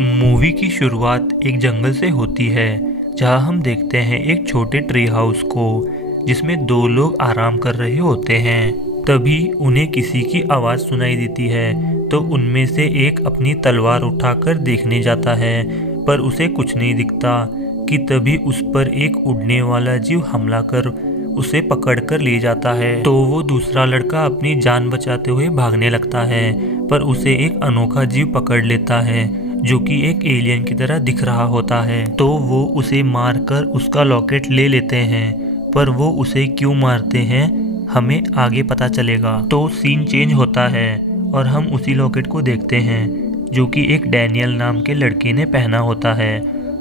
Movie की शुरुआत एक जंगल से होती है, जहां हम देखते हैं एक छोटे ट्री हाउस को, जिसमें दो लोग आराम कर रहे होते हैं। तभी उन्हें किसी की आवाज़ सुनाई देती है, तो उनमें से एक अपनी तलवार उठाकर देखने जाता है, पर उसे कुछ नहीं दिखता कि तभी उस पर एक उड़ने वाला जीव हमला कर उसे पकड़कर ले जाता है। तो वो दूसरा लड़का अपनी जान बचाते हुए भागने लगता है, पर उसे एक अनोखा जीव पकड़ लेता है, जो कि एक एलियन की तरह दिख रहा होता है। तो वो उसे मारकर उसका लॉकेट ले लेते हैं, पर वो उसे क्यों मारते हैं हमें आगे पता चलेगा। तो सीन चेंज होता है और हम उसी लॉकेट को देखते हैं, जो कि एक डैनियल नाम के लड़के ने पहना होता है,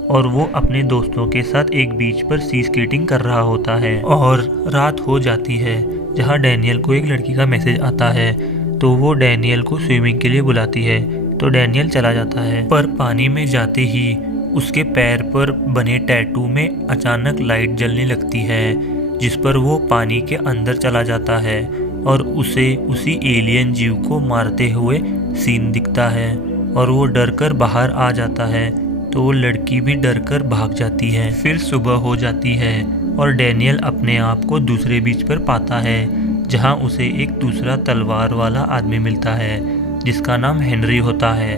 और वो अपने दोस्तों के साथ एक बीच पर सी स्केटिंग कर रहा होता है। और रात हो जाती है, जहाँ डैनियल को एक लड़की का मैसेज आता है, तो वो डैनियल को स्विमिंग के लिए बुलाती है। तो डैनियल चला जाता है, पर पानी में जाते ही उसके पैर पर बने टैटू में अचानक लाइट जलने लगती है, जिस पर वो पानी के अंदर चला जाता है और उसे उसी एलियन जीव को मारते हुए सीन दिखता है, और वो डर कर बाहर आ जाता है। तो वो लड़की भी डर कर भाग जाती है। फिर सुबह हो जाती है और डैनियल अपने आप को दूसरे बीच पर पाता है, जहाँ उसे एक दूसरा तलवार वाला आदमी मिलता है, जिसका नाम हेनरी होता है।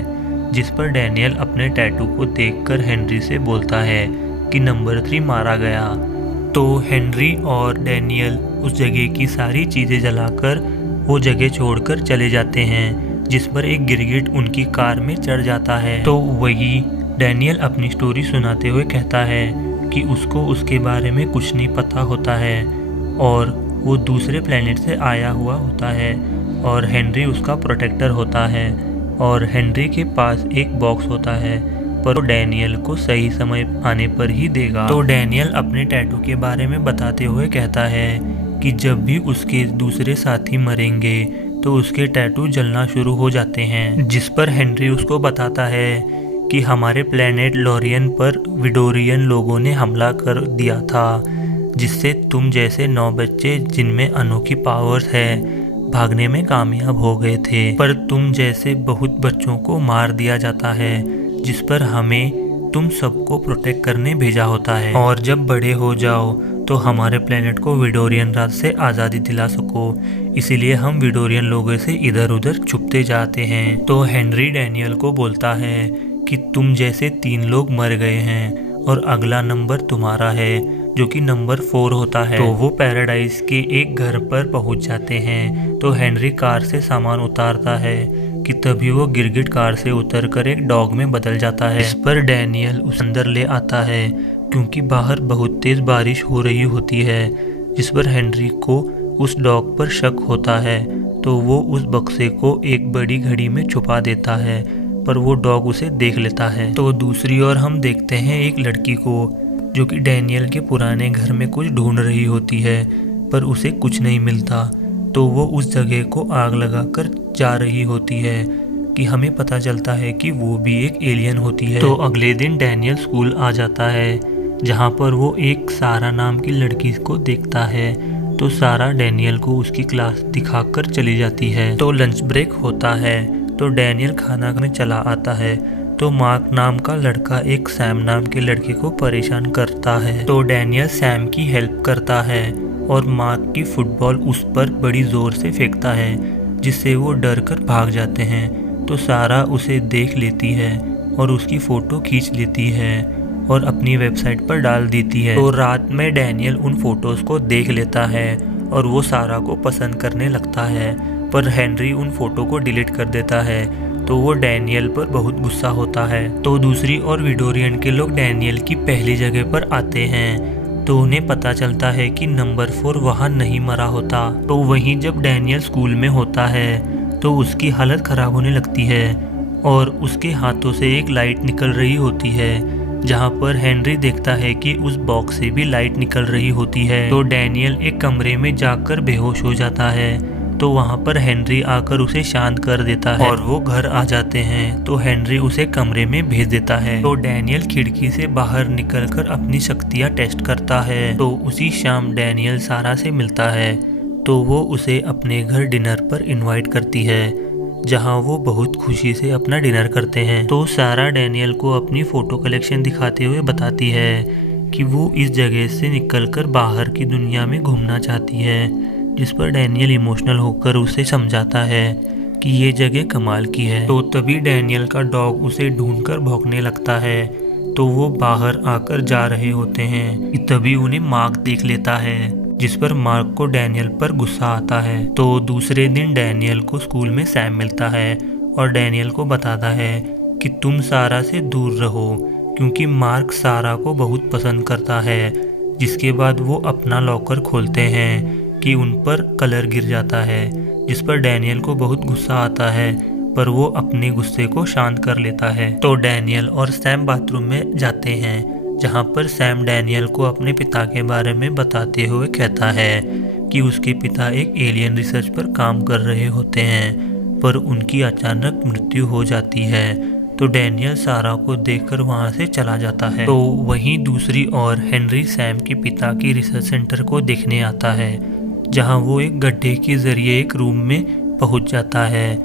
जिस पर डैनियल अपने टैटू को देखकर हेनरी से बोलता है कि नंबर 3 मारा गया। तो हेनरी और डैनियल उस जगह की सारी चीज़ें जलाकर वो जगह छोड़कर चले जाते हैं, जिस पर एक गिरगिट उनकी कार में चढ़ जाता है। तो वही डैनियल अपनी स्टोरी सुनाते हुए कहता है कि उसको उसके बारे में कुछ नहीं पता होता है, और वो दूसरे प्लेनेट से आया हुआ होता है, और हेनरी उसका प्रोटेक्टर होता है, और हेनरी के पास एक बॉक्स होता है, पर वो डैनियल को सही समय आने पर ही देगा। तो डैनियल अपने टैटू के बारे में बताते हुए कहता है कि जब भी उसके दूसरे साथी मरेंगे तो उसके टैटू जलना शुरू हो जाते हैं, जिस पर हेनरी उसको बताता है कि हमारे प्लेनेट लोरियन पर विडोरियन लोगों ने हमला कर दिया था, जिससे तुम जैसे 9 बच्चे जिनमें अनोखी पावर्स है भागने में कामयाब हो गए थे, पर तुम जैसे बहुत बच्चों को मार दिया जाता है, जिस पर हमें तुम सबको प्रोटेक्ट करने भेजा होता है, और जब बड़े हो जाओ तो हमारे प्लेनेट को विडोरियन राज से आज़ादी दिला सको, इसीलिए हम विडोरियन लोगों से इधर उधर छुपते जाते हैं। तो हेनरी डैनियल को बोलता है कि तुम जैसे 3 लोग मर गए हैं, और अगला नंबर तुम्हारा है, जो कि नंबर 4 होता है। तो वो पैराडाइज के एक घर पर पहुंच जाते हैं। तो हेनरी कार से सामान उतारता है कि तभी वो गिरगिट कार से उतरकर एक डॉग में बदल जाता है। इस पर डैनियल उस अंदर ले आता है, क्योंकि बाहर बहुत तेज बारिश हो रही होती है, जिस पर हेनरी को उस डॉग पर शक होता है। तो वो उस बक्से को एक बड़ी घड़ी में छुपा देता है, पर वो डॉग उसे देख लेता है। तो दूसरी ओर हम देखते हैं एक लड़की को, जो कि डैनियल के पुराने घर में कुछ ढूंढ रही होती है, पर उसे कुछ नहीं मिलता। तो वो उस जगह को आग लगाकर जा रही होती है, कि हमें पता चलता है कि वो भी एक एलियन होती है। तो अगले दिन डैनियल स्कूल आ जाता है, जहाँ पर वो एक सारा नाम की लड़की को देखता है। तो सारा डैनियल को उसकी क्लास दिखाकर चली जाती है। तो लंच ब्रेक होता है, तो डैनियल खाना में चला आता है। तो मार्क नाम का लड़का एक सैम नाम के लड़के को परेशान करता है। तो डैनियल सैम की हेल्प करता है, और मार्क की फुटबॉल उस पर बड़ी जोर से फेंकता है, जिससे वो डर कर भाग जाते हैं। तो सारा उसे देख लेती है और उसकी फ़ोटो खींच लेती है और अपनी वेबसाइट पर डाल देती है। तो रात में डैनियल उन फोटोज़ को देख लेता है, और वो सारा को पसंद करने लगता है, पर हेनरी उन फोटो को डिलीट कर देता है। तो वो डैनियल पर बहुत गुस्सा होता है। तो दूसरी ओर विडोरियन के लोग डैनियल की पहली जगह पर आते हैं, तो उन्हें पता चलता है कि नंबर 4 वहाँ नहीं मरा होता। तो वहीं जब डैनियल स्कूल में होता है, तो उसकी हालत ख़राब होने लगती है, और उसके हाथों से एक लाइट निकल रही होती है, जहाँ पर हेनरी देखता है कि उस बॉक्स से भी लाइट निकल रही होती है। तो डैनियल एक कमरे में जाकर बेहोश हो जाता है। तो वहाँ पर हेनरी आकर उसे शांत कर देता है, और वो घर आ जाते हैं। तो हेनरी उसे कमरे में भेज देता है। तो डैनियल खिड़की से बाहर निकलकर अपनी शक्तियाँ टेस्ट करता है। तो उसी शाम डैनियल सारा से मिलता है, तो वो उसे अपने घर डिनर पर इनवाइट करती है, जहां वो बहुत खुशी से अपना डिनर करते हैं। तो सारा डैनियल को अपनी फ़ोटो कलेक्शन दिखाते हुए बताती है कि वो इस जगह से निकलकर बाहर की दुनिया में घूमना चाहती है, जिस पर डैनियल इमोशनल होकर उसे समझाता है कि ये जगह कमाल की है। तो तभी डैनियल का डॉग उसे ढूंढकर भौंकने लगता है। तो वो बाहर आकर जा रहे होते हैं कि तभी उन्हें मार्क देख लेता है, जिस पर मार्क को डैनियल पर गुस्सा आता है। तो दूसरे दिन डैनियल को स्कूल में सैम मिलता है और डैनियल को बताता है कि तुम सारा से दूर रहो, क्योंकि मार्क सारा को बहुत पसंद करता है। जिसके बाद वो अपना लॉकर खोलते हैं कि उन पर कलर गिर जाता है, जिस पर डैनियल को बहुत गुस्सा आता है, पर वो अपने गुस्से को शांत कर लेता है। तो डैनियल और सैम बाथरूम में जाते हैं, जहाँ पर सैम डैनियल को अपने पिता के बारे में बताते हुए कहता है कि उसके पिता एक एलियन रिसर्च पर काम कर रहे होते हैं, पर उनकी अचानक मृत्यु हो जाती है। तो डैनियल सारा को देखकर वहाँ से चला जाता है। तो वहीं दूसरी ओर हेनरी सैम के पिता की रिसर्च सेंटर को देखने आता है, जहाँ वो एक गड्ढे के जरिए एक रूम में पहुँच जाता है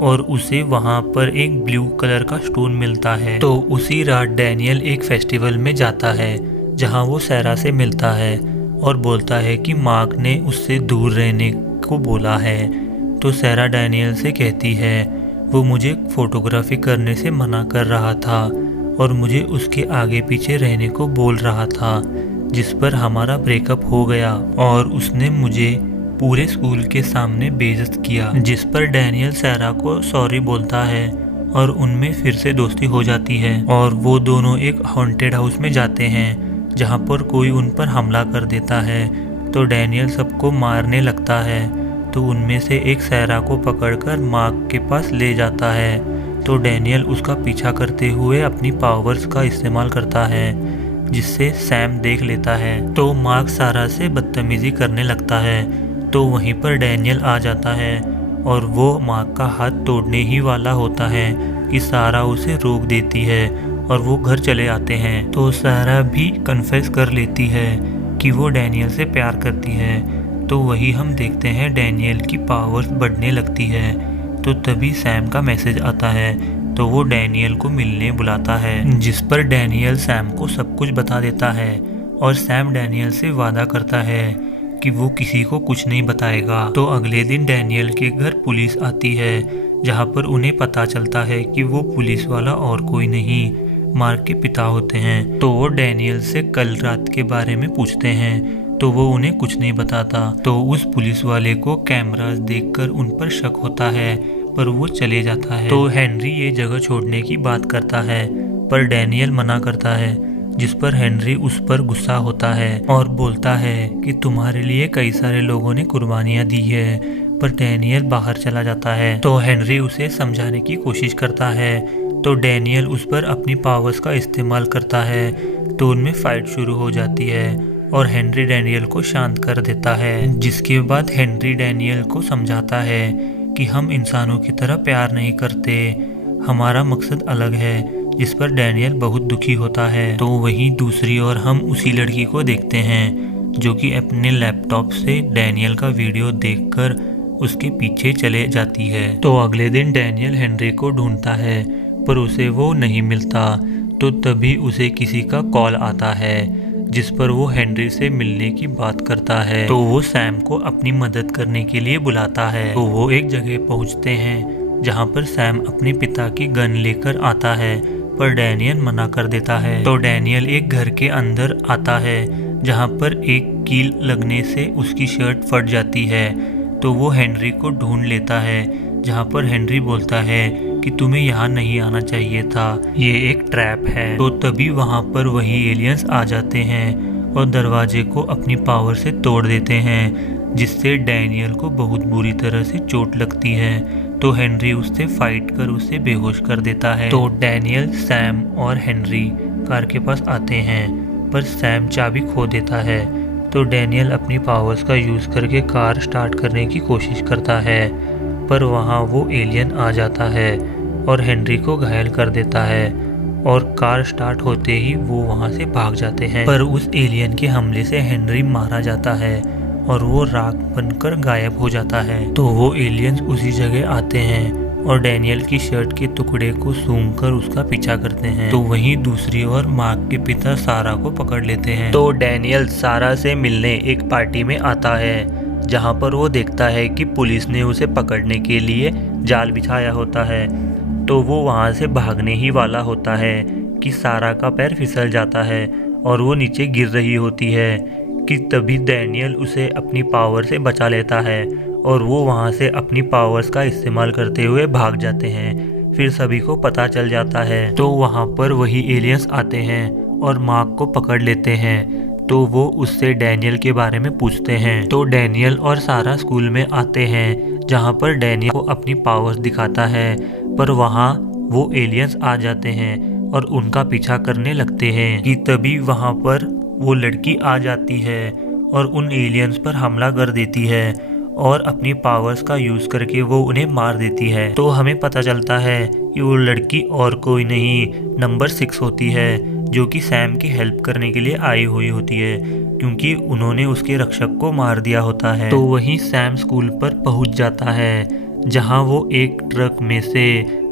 और उसे वहाँ पर एक ब्लू कलर का स्टोन मिलता है। तो उसी रात डैनियल एक फेस्टिवल में जाता है, जहाँ वो सारा से मिलता है और बोलता है कि मार्क ने उससे दूर रहने को बोला है। तो सारा डैनियल से कहती है वो मुझे फोटोग्राफी करने से मना कर रहा था और मुझे उसके आगे पीछे रहने को बोल रहा था, जिस पर हमारा ब्रेकअप हो गया और उसने मुझे पूरे स्कूल के सामने बेइज्जत किया। जिस पर डैनियल सारा को सॉरी बोलता है और उनमें फिर से दोस्ती हो जाती है और वो दोनों एक हॉन्टेड हाउस में जाते हैं, जहाँ पर कोई उन पर हमला कर देता है। तो डैनियल सबको मारने लगता है। तो उनमें से एक सारा को पकड़कर मार्क के पास ले जाता है। तो डैनियल उसका पीछा करते हुए अपनी पावर्स का इस्तेमाल करता है, जिससे सैम देख लेता है। तो मार्क सारा से बदतमीजी करने लगता है। तो वहीं पर डैनियल आ जाता है और वो मार्क का हाथ तोड़ने ही वाला होता है कि सारा उसे रोक देती है और वो घर चले आते हैं। तो सारा भी कन्फेस कर लेती है कि वो डैनियल से प्यार करती है। तो वही हम देखते हैं डैनियल की पावर्स बढ़ने लगती है। तो तभी सैम का मैसेज आता है, तो वो डैनियल को मिलने बुलाता है, जिस पर डैनियल सैम को सब कुछ बता देता है और सैम डैनियल से वादा करता है कि वो किसी को कुछ नहीं बताएगा। तो अगले दिन डैनियल के घर पुलिस आती है, जहाँ पर उन्हें पता चलता है कि वो पुलिस वाला और कोई नहीं, मार्क के पिता होते हैं। तो वो डैनियल से कल रात के बारे में पूछते हैं, तो वो उन्हें कुछ नहीं बताता। तो उस पुलिस वाले को कैमरास देखकर उन पर शक होता है, पर वो चले जाता है। तो हेनरी ये जगह छोड़ने की बात करता है, पर डैनियल मना करता है, जिस पर हेनरी उस पर गुस्सा होता है और बोलता है कि तुम्हारे लिए कई सारे लोगों ने कुर्बानियां दी है। पर डैनियल बाहर चला जाता है। तो हेनरी उसे समझाने की कोशिश करता है। तो डैनियल उस पर अपनी पावर्स का इस्तेमाल करता है। तो उनमें फाइट शुरू हो जाती है और हेनरी डैनियल को शांत कर देता है, जिसके बाद हेनरी डैनियल को समझाता है कि हम इंसानों की तरह प्यार नहीं करते, हमारा मकसद अलग है, जिस पर डैनियल बहुत दुखी होता है। तो वहीं दूसरी ओर हम उसी लड़की को देखते हैं, जो कि अपने लैपटॉप से डैनियल का वीडियो देखकर उसके पीछे चले जाती है। तो अगले दिन डैनियल हेनरी को ढूंढता है, पर उसे वो नहीं मिलता। तो तभी उसे किसी का कॉल आता है, जिस पर वो हेनरी से मिलने की बात करता है। तो वो सैम को अपनी मदद करने के लिए बुलाता है। तो वो एक जगह पहुंचते हैं, जहां पर सैम अपने पिता की गन लेकर आता है, पर डैनियल मना कर देता है। तो डैनियल एक घर के अंदर आता है, जहां पर एक कील लगने से उसकी शर्ट फट जाती है। तो वो हेनरी को ढूंढ लेता है, जहां पर हेनरी बोलता है कि तुम्हें यहाँ नहीं आना चाहिए था, ये एक ट्रैप है। तो तभी वहाँ पर वही एलियंस आ जाते हैं और दरवाजे को अपनी पावर से तोड़ देते हैं, जिससे डैनियल को बहुत बुरी तरह से चोट लगती है। तो हेनरी उससे फाइट कर उसे बेहोश कर देता है। तो डैनियल, सैम और हेनरी कार के पास आते हैं, पर सैम चाबी खो देता है। तो डैनियल अपनी पावर्स का यूज़ करके कार स्टार्ट करने की कोशिश करता है, पर वहाँ वो एलियन आ जाता है और हेनरी को घायल कर देता है और कार स्टार्ट होते ही वो वहाँ से भाग जाते हैं। पर उस एलियन के हमले से हेनरी मारा जाता है और वो राख बनकर गायब हो जाता है। तो वो एलियंस उसी जगह आते हैं और डैनियल की शर्ट के टुकड़े को सूंघकर उसका पीछा करते हैं। तो वहीं दूसरी ओर मार्क के पिता सारा को पकड़ लेते हैं। तो डैनियल सारा से मिलने एक पार्टी में आता है, जहां पर वो देखता है कि पुलिस ने उसे पकड़ने के लिए जाल बिछाया होता है। तो वो वहां से भागने ही वाला होता है कि सारा का पैर फिसल जाता है और वो नीचे गिर रही होती है कि तभी डैनियल उसे अपनी पावर से बचा लेता है और वो वहाँ से अपनी पावर्स का इस्तेमाल करते हुए भाग जाते हैं। फिर सभी को पता चल जाता है। तो वहाँ पर वही एलियंस आते हैं और मार्क को पकड़ लेते हैं। तो वो उससे डैनियल के बारे में पूछते हैं। तो डैनियल और सारा स्कूल में आते हैं, जहाँ पर डैनियल को अपनी पावर्स दिखाता है, पर वहाँ वो एलियंस आ जाते हैं और उनका पीछा करने लगते हैं कि तभी वहाँ पर वो लड़की आ जाती है और उन एलियंस पर हमला कर देती है और अपनी पावर्स का यूज़ करके वो उन्हें मार देती है। तो हमें पता चलता है कि वो लड़की और कोई नहीं नंबर 6 होती है, जो कि सैम की हेल्प करने के लिए आई हुई होती है, क्योंकि उन्होंने उसके रक्षक को मार दिया होता है। तो वहीं सैम स्कूल पर पहुंच जाता है, जहां वो एक ट्रक में से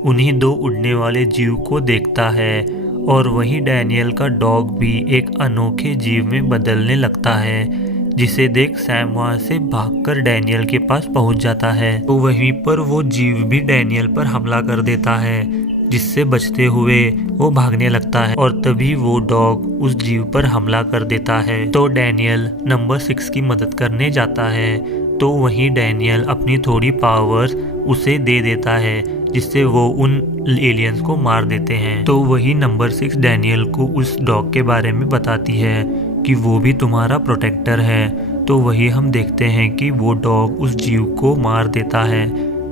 उन्हीं 2 उड़ने वाले जीव को देखता है और वहीं डैनियल का डॉग भी एक अनोखे जीव में बदलने लगता है, जिसे देख सैम वहां से भागकर डैनियल के पास पहुंच जाता है। तो वहीं पर वो जीव भी डैनियल पर हमला कर देता है, जिससे बचते हुए वो भागने लगता है और तभी वो डॉग उस जीव पर हमला कर देता है। तो डैनियल नंबर 6 की मदद करने जाता है। तो वहीं डैनियल अपनी थोड़ी पावर्स उसे दे देता है, जिससे वो उन एलियंस को मार देते हैं। तो वही नंबर 6 डैनियल को उस डॉग के बारे में बताती है कि वो भी तुम्हारा प्रोटेक्टर है। तो वही हम देखते हैं कि वो डॉग उस जीव को मार देता है,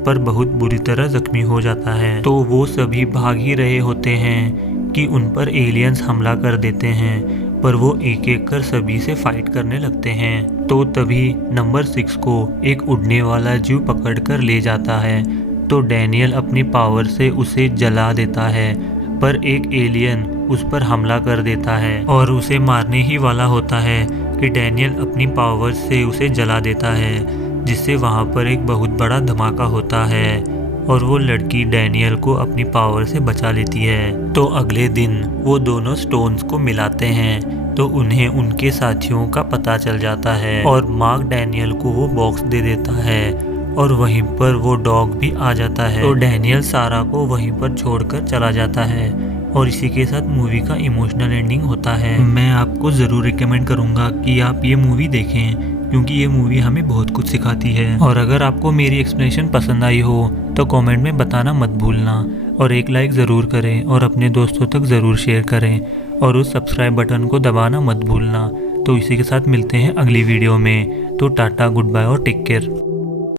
पर बहुत बुरी तरह जख्मी हो जाता है। तो वो सभी भाग ही रहे होते हैं कि उन पर एलियंस हमला कर देते हैं, पर वो एक एक कर सभी से फाइट करने लगते हैं। तो तभी नंबर 6 को एक उड़ने वाला जीव पकड़ कर ले जाता है। तो डैनियल अपनी पावर से उसे जला देता है, पर एक एलियन उस पर हमला कर देता है और उसे मारने ही वाला होता है कि डैनियल अपनी पावर से उसे जला देता है, जिससे वहाँ पर एक बहुत बड़ा धमाका होता है और वो लड़की डैनियल को अपनी पावर से बचा लेती है। तो अगले दिन वो दोनों स्टोन्स को मिलाते हैं, तो उन्हें उनके साथियों का पता चल जाता है और मार्क डैनियल को वो बॉक्स दे देता है और वहीं पर वो डॉग भी आ जाता है। तो डैनियल सारा को वहीं पर छोड़कर चला जाता है और इसी के साथ मूवी का इमोशनल एंडिंग होता है। मैं आपको ज़रूर रिकमेंड करूँगा कि आप ये मूवी देखें, क्योंकि ये मूवी हमें बहुत कुछ सिखाती है। और अगर आपको मेरी एक्सप्लेनेशन पसंद आई हो तो कमेंट में बताना मत भूलना और एक लाइक ज़रूर करें और अपने दोस्तों तक ज़रूर शेयर करें और उस सब्सक्राइब बटन को दबाना मत भूलना। तो इसी के साथ मिलते हैं अगली वीडियो में। तो टाटा, गुड बाय और टेक केयर।